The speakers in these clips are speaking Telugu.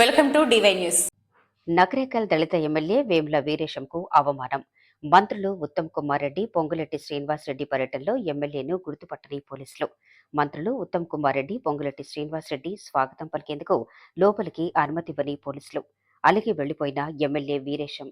Welcome to DY news. Nakrekal దళిత ఎమ్మెల్యే వేముల వీరేశంకు అవమానం. మంత్రులు ఉత్తమ్ కుమార్ రెడ్డి, పొంగులెట్టి శ్రీనివాస్ రెడ్డి పర్యటనలో ఎమ్మెల్యేను గుర్తుపట్టని పోలీసులు. మంత్రులు ఉత్తమ్ కుమార్ రెడ్డి, పొంగులెట్టి శ్రీనివాస్ రెడ్డి స్వాగతం పలికేందుకు లోపలికి అనుమతివ్వని పోలీసులు. అలిగి వెళ్లిపోయిన ఎమ్మెల్యే వీరేశం.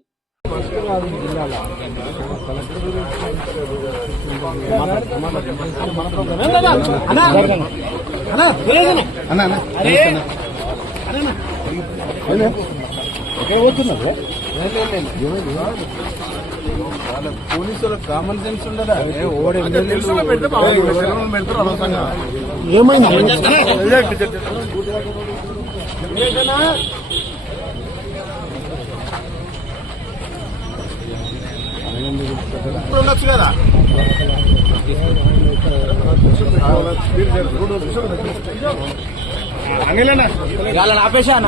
పోలీసుల కామన్ సెన్స్ ఉండదా? ఉండొచ్చు కదా. ఆపేసా అన్న.